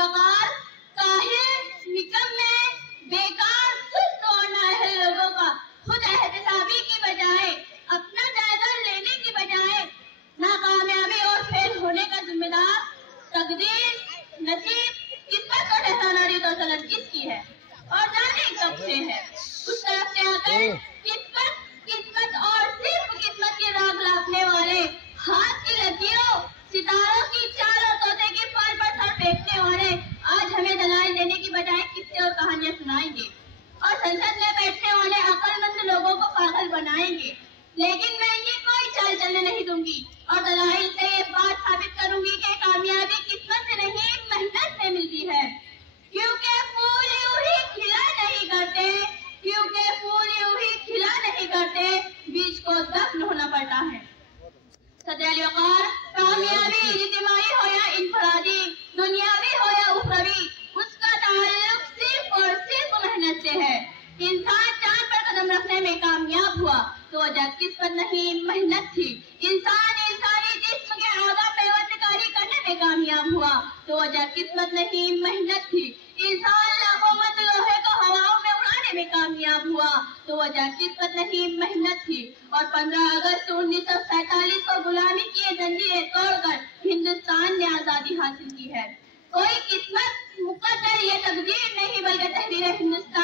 वकार, काहिल, निकम्मे, बेकार, सुस्त और नाअहल लोगों का खुद एहतसाबी की बजाय, अपना जायजा लेने की बजाय नाकामयाबी और फेल होने का जिम्मेदार तकदीर, नसीब, किस्मत और एहसानारी दौलत किसकी है और जाने कब से है। उस तरफ से आकर किस्मत और सिर्फ किस्मत की राग लापने वाले, हाथ की लकीरों, सितारों की चाल और तोते की फल पर सर फेंकने वाले आज हमें दलाइल देने की बजाय किस्से और कहानियां सुनाएंगे और संसद में बैठने वाले अक्लमंद लोगों को पागल बनाएंगे। लेकिन मैं ये कोई चाल चलने नहीं दूंगी और दलाइल से ये बात साबित करूंगी कि कामयाबी किस्मत से नहीं मेहनत से मिलती है। क्योंकि फूल यूं ही खिला नहीं करते, क्योंकि फूल यूं ही खिला नहीं करते, बीज को दफन होना पड़ता है। सदर वकार, कामयाबी इज्तिमाई हो या इनफरादी, दुनियावी हो या उखरवी, उसका ताल्लुक सिर्फ और सिर्फ मेहनत से है। इंसान चांद पर कदम रखने में कामयाब हुआ तो वजह किस्मत नहीं मेहनत थी। इंसान इंसानी जिस्म के आगा पैवंदकारी करने में कामयाब हुआ तो वजह किस्मत नहीं मेहनत थी। इंसान लाखों लोहे को हवाओं में उड़ाने में कामयाब हुआ तो वजह किस्मत नहीं मेहनत थी। और 15 अगस्त 1947 को गुलामी की जंजीरें तोड़कर हिंदुस्तान ने आजादी हासिल की है। कोई किस्मत मुकद्दर ये तकदीर नहीं बल्कि तहरीर हिंदुस्तान